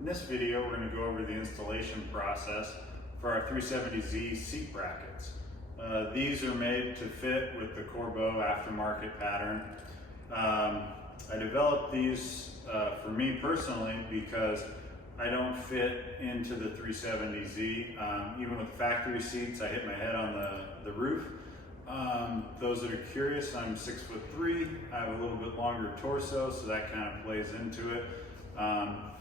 In this video, we're going to go over the installation process for our 370Z seat brackets. These are made to fit with the Corbeau aftermarket pattern. I developed these for me personally because I don't fit into the 370Z. Even with factory seats, I hit my head on the roof. Those that are curious, I'm 6'3". I have a little bit longer torso, so that kind of plays into it.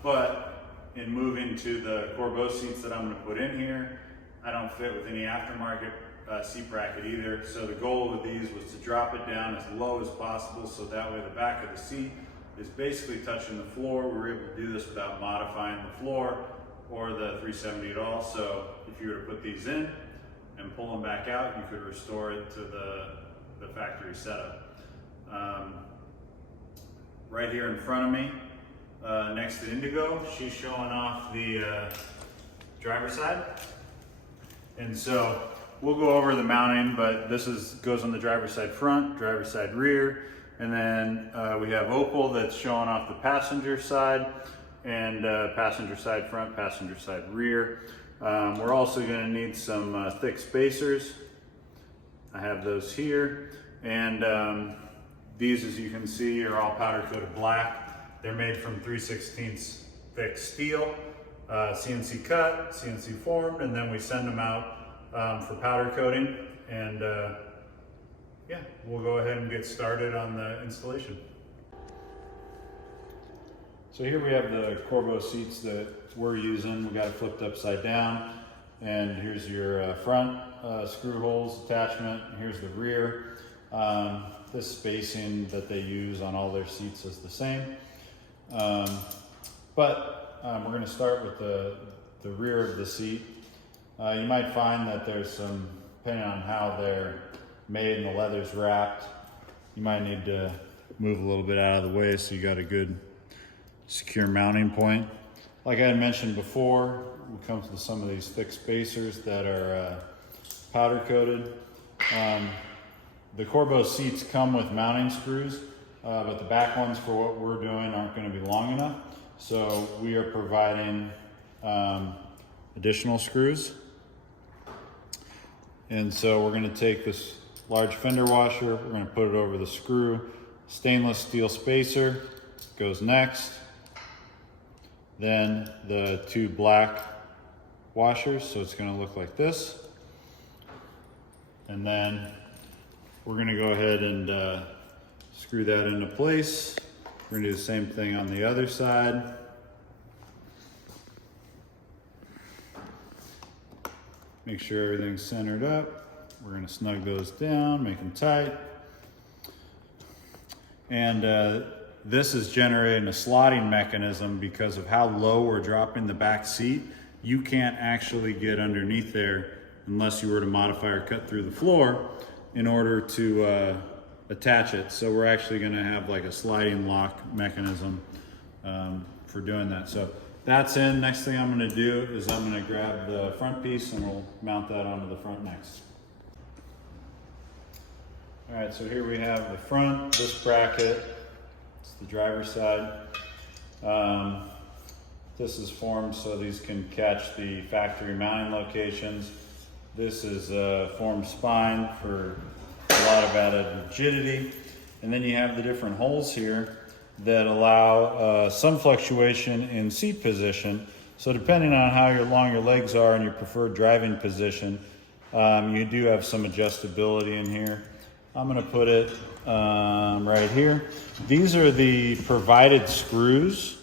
But in moving to the Corbeau seats that I'm going to put in here, I don't fit with any aftermarket seat bracket either. So the goal with these was to drop it down as low as possible, so that way the back of the seat is basically touching the floor. We were able to do this without modifying the floor or the 370 at all. So if you were to put these in and pull them back out, you could restore it to the factory setup. Right here in front of me, next to Indigo, she's showing off the driver's side. And so we'll go over the mounting, but this goes on the driver's side front, driver's side rear, and then we have Opal that's showing off the passenger side, and passenger side front, passenger side rear. We're also going to need some thick spacers. I have those here, and these, as you can see, are all powder coated black. They're made from 3/16 thick steel, CNC cut, CNC formed, and then we send them out for powder coating. And yeah, we'll go ahead and get started on the installation. So here we have the Corbeau seats that we're using. We got it flipped upside down, and here's your front screw holes attachment. Here's the rear. This spacing that they use on all their seats is the same. But we're going to start with the rear of the seat. You might find that there's some, depending on how they're made and the leather's wrapped, you might need to move a little bit out of the way so you got a good secure mounting point. Like I had mentioned before, it comes with some of these thick spacers that are powder coated. The Corbeau seats come with mounting screws, but the back ones for what we're doing aren't going to be long enough. So we are providing additional screws. And so we're going to take this large fender washer, we're going to put it over the screw. Stainless steel spacer goes next. Then the two black washers, so it's going to look like this. And then we're going to go ahead and screw that into place. We're going to do the same thing on the other side. Make sure everything's centered up. We're going to snug those down, make them tight. And this is generating a slotting mechanism because of how low we're dropping the back seat. You can't actually get underneath there unless you were to modify or cut through the floor in order to attach it. So we're actually going to have like a sliding lock mechanism for doing that. So that's in. Next thing I'm going to do is I'm going to grab the front piece and we'll mount that onto the front next. All right, so here we have the front, this bracket, it's the driver's side. This is formed so these can catch the factory mounting locations. This is a formed spine for a lot of added rigidity. And then you have the different holes here that allow some fluctuation in seat position. So depending on how long your legs are and your preferred driving position, you do have some adjustability in here. I'm going to put it right here. These are the provided screws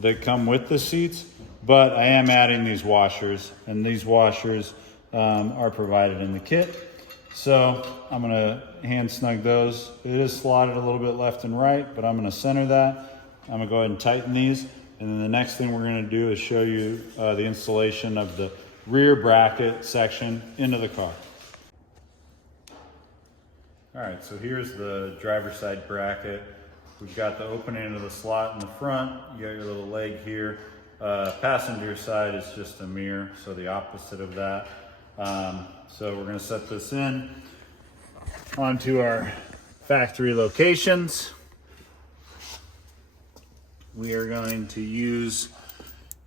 that come with the seats, but I am adding these washers, and these washers are provided in the kit. So I'm going to hand snug those. It is slotted a little bit left and right, but I'm going to center that. I'm going to go ahead and tighten these, and then the next thing we're going to do is show you the installation of the rear bracket section into the car. All right, so here's the driver's side bracket. We've got the opening into the slot in the front. You got your little leg here. Passenger side is just a mirror, so the opposite of that. So we're going to set this in onto our factory locations. We are going to use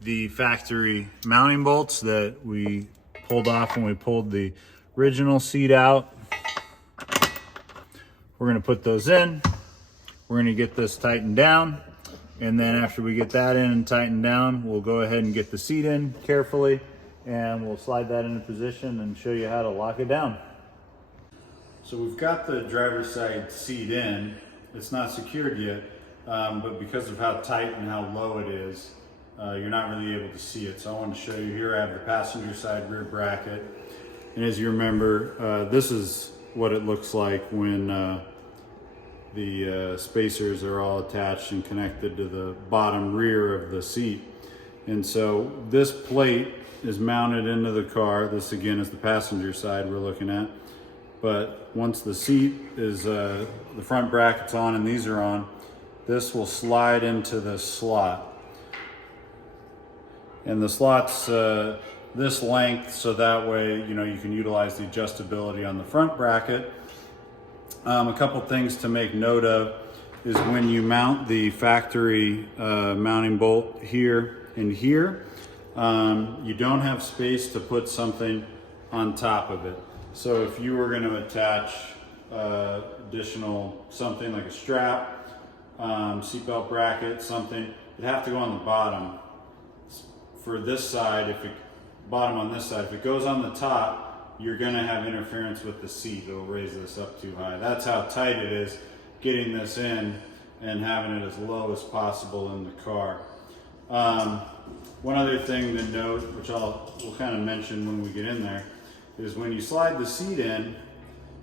the factory mounting bolts that we pulled off when we pulled the original seat out. We're gonna put those in. We're gonna get this tightened down. And then after we get that in and tightened down, we'll go ahead and get the seat in carefully, and we'll slide that into position and show you how to lock it down. So we've got the driver's side seat in. It's not secured yet, but because of how tight and how low it is, you're not really able to see it. So I want to show you here. I have the passenger side rear bracket. And as you remember, this is what it looks like when the spacers are all attached and connected to the bottom rear of the seat. And so this plate is mounted into the car. This again is the passenger side we're looking at. But once the seat is, the front bracket's on and these are on, this will slide into this slot. And the slot's this length, so that way, you know, you can utilize the adjustability on the front bracket. A couple things to make note of is when you mount the factory mounting bolt here and here, you don't have space to put something on top of it. So if you were going to attach additional something like a strap, seatbelt bracket, something, it'd have to go on the bottom. For this side, bottom on this side, if it goes on the top, you're gonna have interference with the seat. It'll raise this up too high. That's how tight it is getting this in and having it as low as possible in the car. One other thing to note, which we'll kind of mention when we get in there, is when you slide the seat in,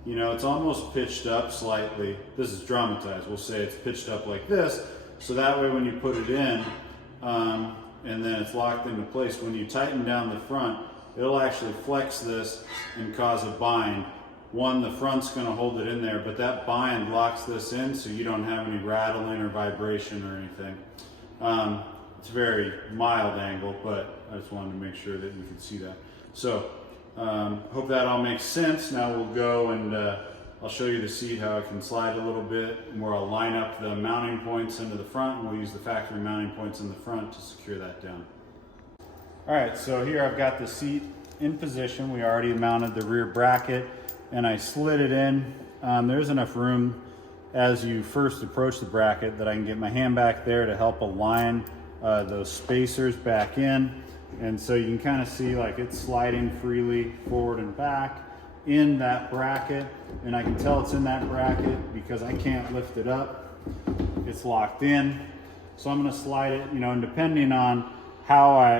you know, it's almost pitched up slightly. This is dramatized. We'll say it's pitched up like this, so that way when you put it in, and then it's locked into place, when you tighten down the front, it'll actually flex this and cause a bind. One, the front's gonna hold it in there, but that bind locks this in so you don't have any rattling or vibration or anything. It's a very mild angle, but I just wanted to make sure that you could see that. So, hope that all makes sense. Now we'll go and I'll show you the seat, how it can slide a little bit, and where I'll line up the mounting points into the front, and we'll use the factory mounting points in the front to secure that down. All right, so here I've got the seat in position. We already mounted the rear bracket and I slid it in. There's enough room as you first approach the bracket that I can get my hand back there to help align those spacers back in. And so you can kind of see like it's sliding freely forward and back in that bracket. And I can tell it's in that bracket because I can't lift it up. It's locked in. So I'm gonna slide it, you know, and depending on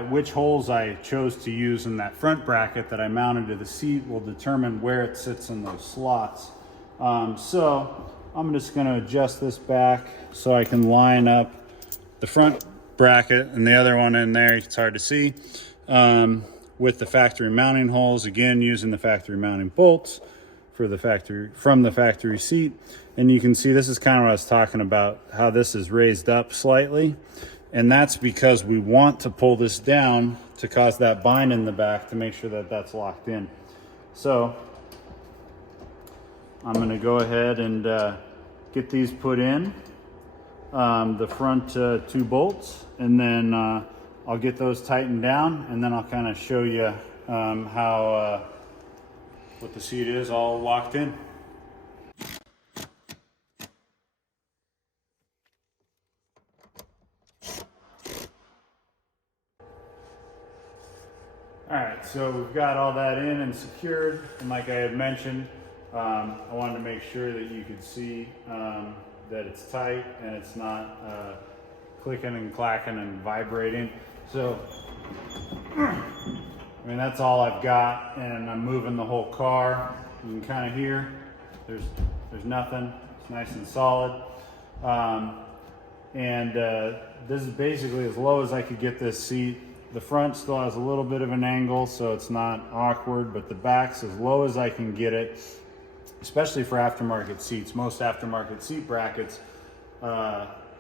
which holes I chose to use in that front bracket that I mounted to the seat will determine where it sits in those slots. So I'm just going to adjust this back so I can line up the front bracket and the other one in there, it's hard to see, with the factory mounting holes, again using the factory mounting bolts from the factory seat. And you can see this is kind of what I was talking about, how this is raised up slightly. And that's because we want to pull this down to cause that bind in the back to make sure that that's locked in. So I'm going to go ahead and get these put in, the front two bolts, and then I'll get those tightened down, and then I'll kind of show you how what the seat is all locked in. All right, so we've got all that in and secured, and like I had mentioned, I wanted to make sure that you could see that it's tight and it's not clicking and clacking and vibrating. So, I mean, that's all I've got, and I'm moving the whole car. You can kind of hear there's nothing. It's nice and solid. This is basically as low as I could get this seat. The front still has a little bit of an angle, so it's not awkward, but the back's as low as I can get it, especially for aftermarket seats. Most aftermarket seat brackets,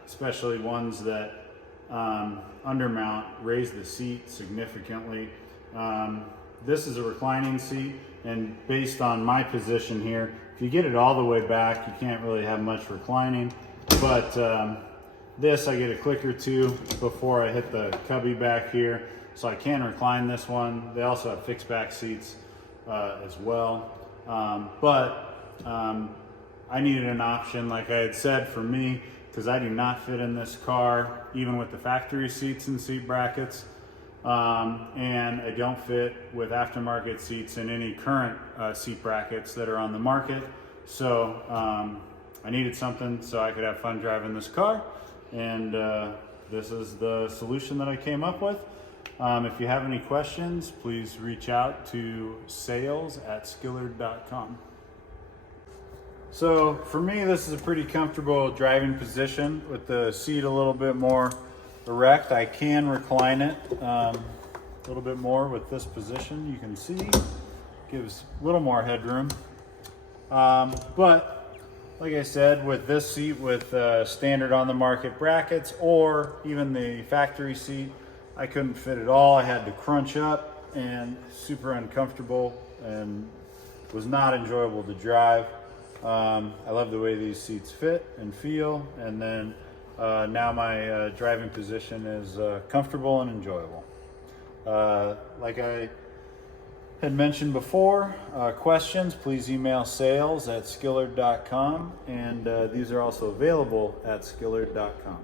especially ones that undermount, raise the seat significantly. This is a reclining seat, and based on my position here, if you get it all the way back, you can't really have much reclining, but this, I get a click or two before I hit the cubby back here, so I can recline this one. They also have fixed back seats as well. I needed an option, like I had said, for me, because I do not fit in this car, even with the factory seats and seat brackets. And I don't fit with aftermarket seats in any current seat brackets that are on the market. So I needed something so I could have fun driving this car. And this is the solution that I came up with. If you have any questions, please reach out to sales@skillard.com. So for me, this is a pretty comfortable driving position with the seat a little bit more erect. I can recline it a little bit more with this position. You can see, gives a little more headroom. But like I said, with this seat with standard on the market brackets or even the factory seat, I couldn't fit it all. I had to crunch up and super uncomfortable and was not enjoyable to drive. I love the way these seats fit and feel, and then now my driving position is comfortable and enjoyable. Like I had mentioned before, questions, please email sales@skillard.com, and these are also available at skillard.com.